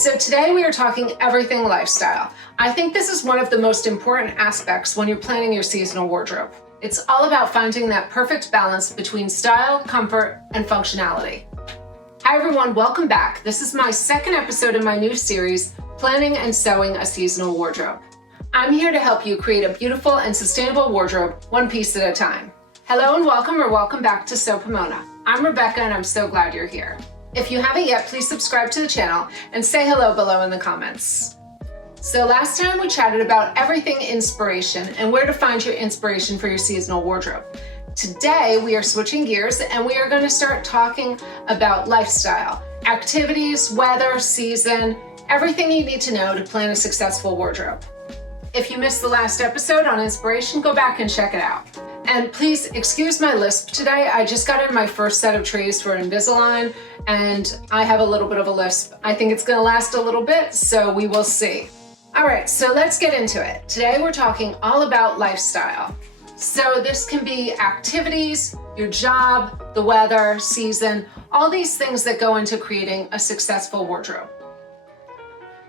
So today we are talking everything lifestyle. I think this is one of the most important aspects when you're planning your seasonal wardrobe. It's all about finding that perfect balance between style, comfort, and functionality. Hi everyone, welcome back. This is my second episode in my new series, Planning and Sewing a Seasonal Wardrobe. I'm here to help you create a beautiful and sustainable wardrobe, one piece at a time. Hello and welcome back to Sew Pomona. I'm Rebecca and I'm so glad you're here. If you haven't yet, please subscribe to the channel and say hello below in the comments. So last time we chatted about everything inspiration and where to find your inspiration for your seasonal wardrobe. Today we are switching gears and we are going to start talking about lifestyle, activities, weather, season, everything you need to know to plan a successful wardrobe. If you missed the last episode on inspiration, go back and check it out. And please excuse my lisp today. I just got in my first set of trays for Invisalign and I have a little bit of a lisp. I think it's gonna last a little bit, so we will see. All right, so let's get into it. Today we're talking all about lifestyle. So this can be activities, your job, the weather, season, all these things that go into creating a successful wardrobe.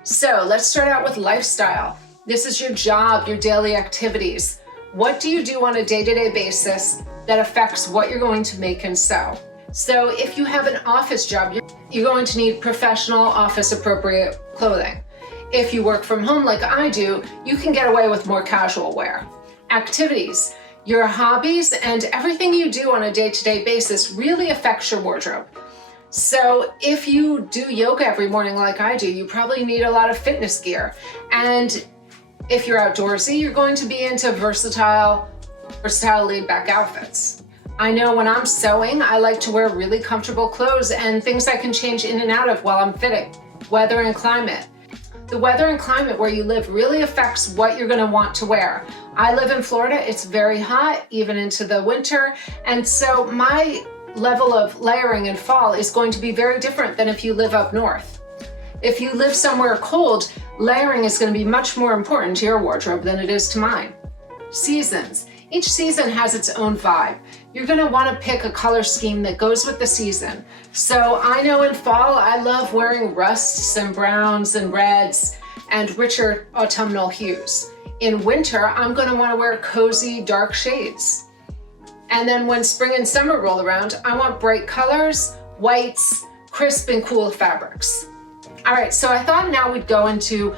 So let's start out with lifestyle. This is your job, your daily activities. What do you do on a day-to-day basis that affects what you're going to make and sew? So if you have an office job, you're going to need professional office appropriate clothing. If you work from home like I do, you can get away with more casual wear. Activities, your hobbies and everything you do on a day-to-day basis really affects your wardrobe. So if you do yoga every morning like I do, you probably need a lot of fitness gear. And if you're outdoorsy, you're going to be into versatile laid-back outfits. I know when I'm sewing, I like to wear really comfortable clothes and things I can change in and out of while I'm fitting. Weather and climate. The weather and climate where you live really affects what you're going to want to wear. I live in Florida, it's very hot, even into the winter, and so my level of layering in fall is going to be very different than if you live up north. If you live somewhere cold, layering is going to be much more important to your wardrobe than it is to mine. Seasons. Each season has its own vibe. You're going to want to pick a color scheme that goes with the season. So I know in fall, I love wearing rusts and browns and reds and richer autumnal hues. In winter, I'm going to want to wear cozy, dark shades. And then when spring and summer roll around, I want bright colors, whites, crisp and cool fabrics. All right, so I thought now we'd go into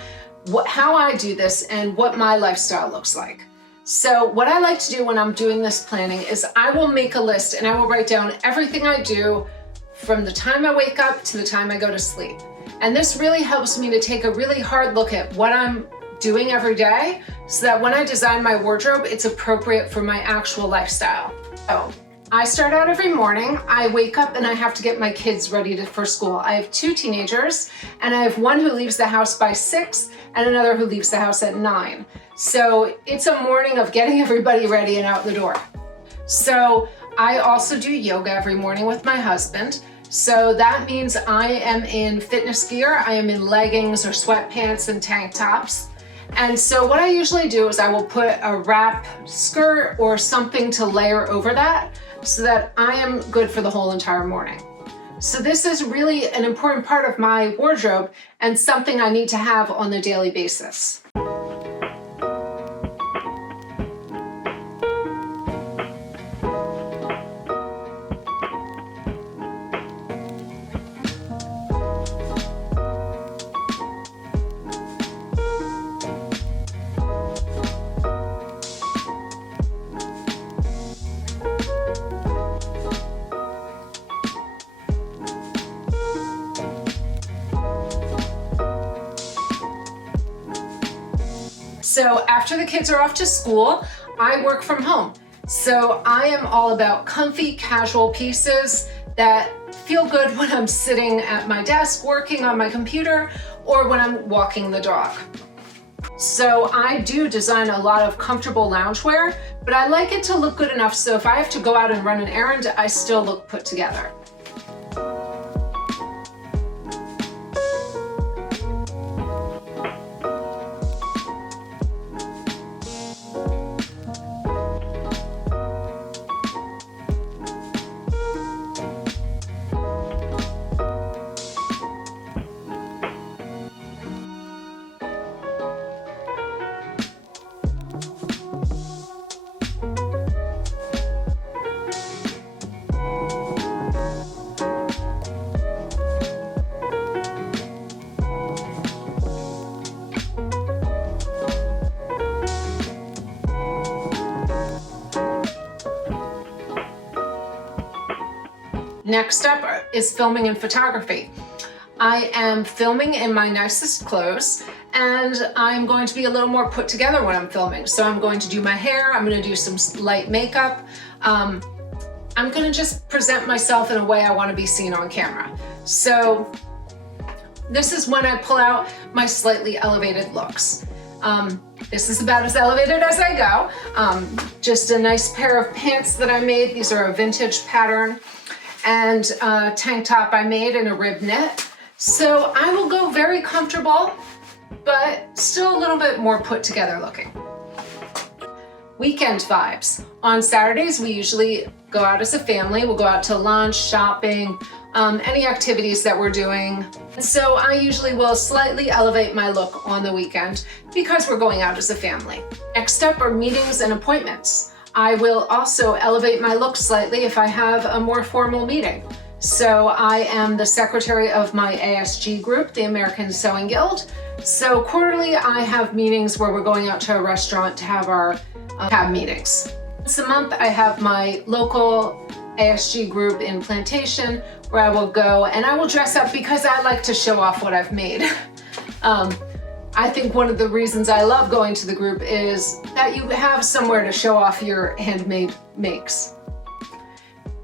how I do this and what my lifestyle looks like. So what I like to do when I'm doing this planning is I will make a list and I will write down everything I do from the time I wake up to the time I go to sleep. And this really helps me to take a really hard look at what I'm doing every day so that when I design my wardrobe, it's appropriate for my actual lifestyle. So I start out every morning, I wake up and I have to get my kids ready for school. I have 2 teenagers and I have one who leaves the house by 6 and another who leaves the house at 9. So it's a morning of getting everybody ready and out the door. So I also do yoga every morning with my husband. So that means I am in fitness gear. I am in leggings or sweatpants and tank tops. And so what I usually do is I will put a wrap skirt or something to layer over that so that I am good for the whole entire morning. So this is really an important part of my wardrobe and something I need to have on a daily basis. So after the kids are off to school, I work from home. So I am all about comfy, casual pieces that feel good when I'm sitting at my desk working on my computer or when I'm walking the dog. So I do design a lot of comfortable loungewear, but I like it to look good enough so if I have to go out and run an errand, I still look put together. Next step is filming and photography. I am filming in my nicest clothes, and I'm going to be a little more put together when I'm filming. So I'm going to do my hair, I'm going to do some light makeup. I'm going to just present myself in a way I want to be seen on camera. So this is when I pull out my slightly elevated looks. This is about as elevated as I go. Just a nice pair of pants that I made. These are a vintage pattern, and a tank top I made in a rib knit. So I will go very comfortable, but still a little bit more put together looking. Weekend vibes. On Saturdays, we usually go out as a family. We'll go out to lunch, shopping, any activities that we're doing. So I usually will slightly elevate my look on the weekend because we're going out as a family. Next up are meetings and appointments. I will also elevate my look slightly if I have a more formal meeting. So I am the secretary of my ASG group, the American Sewing Guild. So quarterly I have meetings where we're going out to a restaurant to have our CAB meetings. Once a month I have my local ASG group in Plantation where I will go and I will dress up because I like to show off what I've made. I think one of the reasons I love going to the group is that you have somewhere to show off your handmade makes.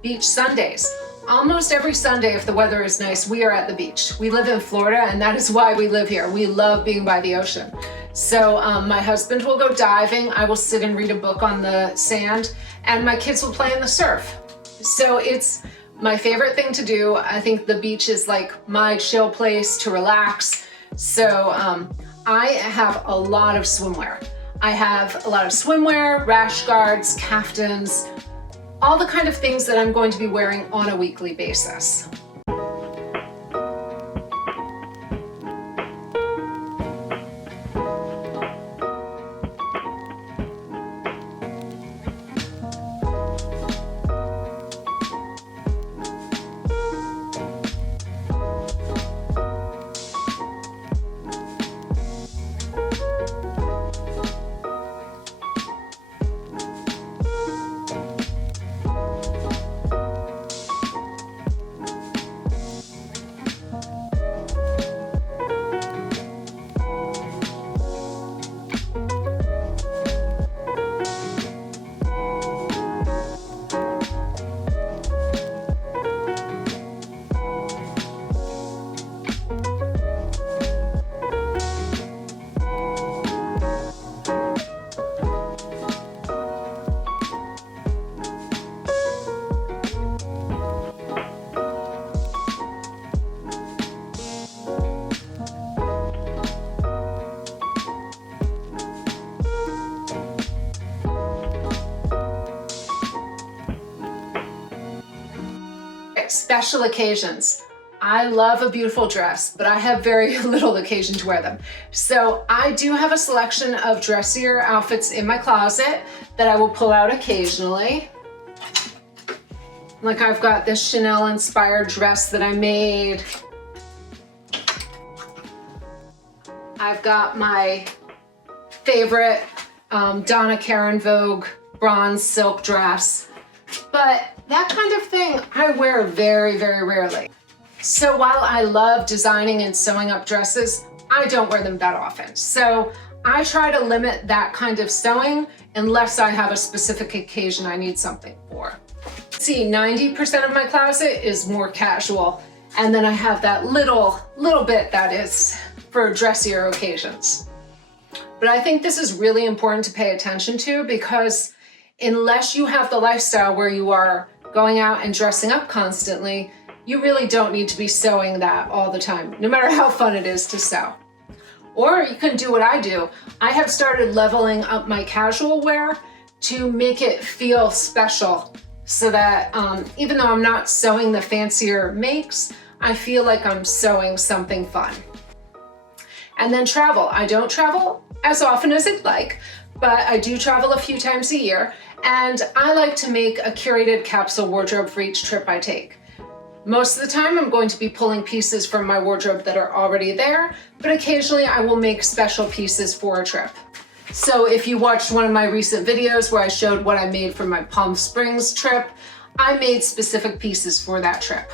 Beach Sundays. Almost every Sunday, if the weather is nice, we are at the beach. We live in Florida, and that is why we live here. We love being by the ocean. So my husband will go diving, I will sit and read a book on the sand, and my kids will play in the surf. So it's my favorite thing to do. I think the beach is like my chill place to relax. So I have a lot of swimwear. I have a lot of swimwear, rash guards, caftans, all the kind of things that I'm going to be wearing on a weekly basis. Special occasions. I love a beautiful dress, but I have very little occasion to wear them. So I do have a selection of dressier outfits in my closet that I will pull out occasionally. Like I've got this Chanel inspired dress that I made. I've got my favorite Donna Karan Vogue bronze silk dress. But that kind of thing I wear very, very rarely. So while I love designing and sewing up dresses, I don't wear them that often. So I try to limit that kind of sewing unless I have a specific occasion I need something for. See, 90% of my closet is more casual. And then I have that little bit that is for dressier occasions. But I think this is really important to pay attention to because unless you have the lifestyle where you are going out and dressing up constantly, you really don't need to be sewing that all the time, no matter how fun it is to sew. Or you can do what I do. I have started leveling up my casual wear to make it feel special so that even though I'm not sewing the fancier makes, I feel like I'm sewing something fun. And then travel. I don't travel as often as I'd like, but I do travel a few times a year, and I like to make a curated capsule wardrobe for each trip I take. Most of the time I'm going to be pulling pieces from my wardrobe that are already there, but occasionally I will make special pieces for a trip. So if you watched one of my recent videos where I showed what I made for my Palm Springs trip, I made specific pieces for that trip.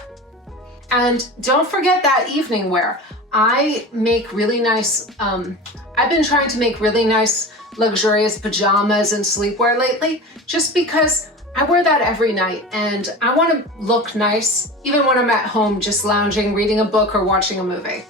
And don't forget that evening wear. I make really nice, I've been trying to make really nice luxurious pajamas and sleepwear lately, just because I wear that every night and I want to look nice even when I'm at home just lounging, reading a book or watching a movie.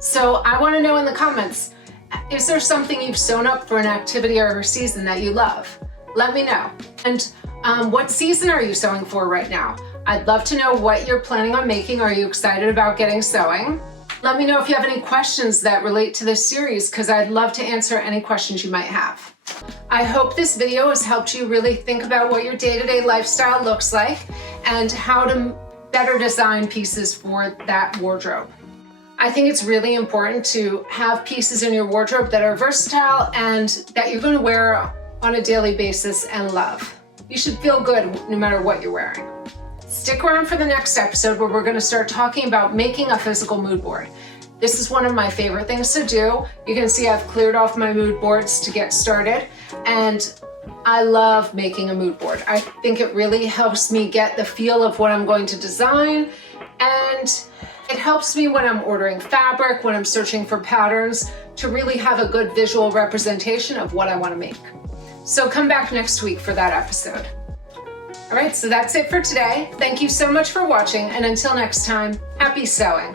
So I want to know in the comments, is there something you've sewn up for an activity or a season that you love? Let me know. And what season are you sewing for right now? I'd love to know what you're planning on making. Are you excited about getting sewing? Let me know if you have any questions that relate to this series, because I'd love to answer any questions you might have. I hope this video has helped you really think about what your day-to-day lifestyle looks like and how to better design pieces for that wardrobe. I think it's really important to have pieces in your wardrobe that are versatile and that you're going to wear on a daily basis and love. You should feel good no matter what you're wearing. Stick around for the next episode where we're going to start talking about making a physical mood board. This is one of my favorite things to do. You can see I've cleared off my mood boards to get started, and I love making a mood board. I think it really helps me get the feel of what I'm going to design, and it helps me when I'm ordering fabric, when I'm searching for patterns, to really have a good visual representation of what I want to make. So come back next week for that episode. All right, so that's it for today. Thank you so much for watching, and until next time, happy sewing.